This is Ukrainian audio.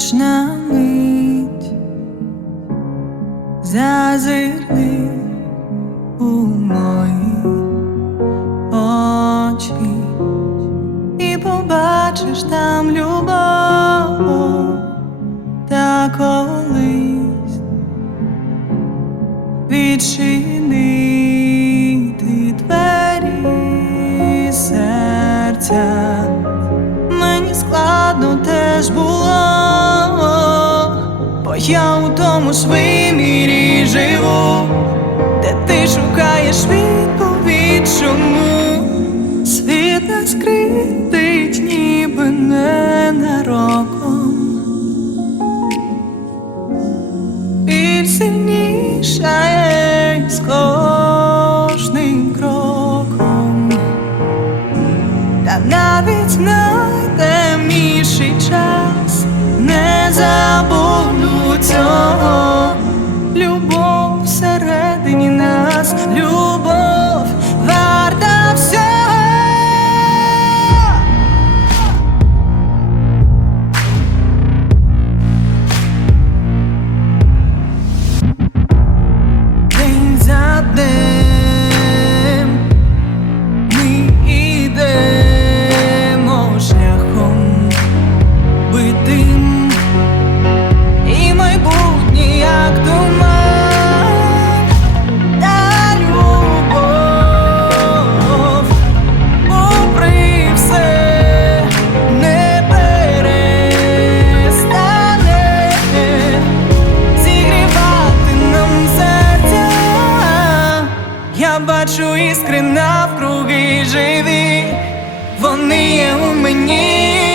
хоч на мить зазирни у мої очі і побачиш там любов та колись відчинити двері серця. Складно теж було, я у тому ж вимірі живу, де ти шукаєш відповідь, чому світ нас критить, ніби ненароком. Біль сильнішає з кожним кроком. Та навіть найтемніший час не забуду to іскри навкруги живі, вони є у мені.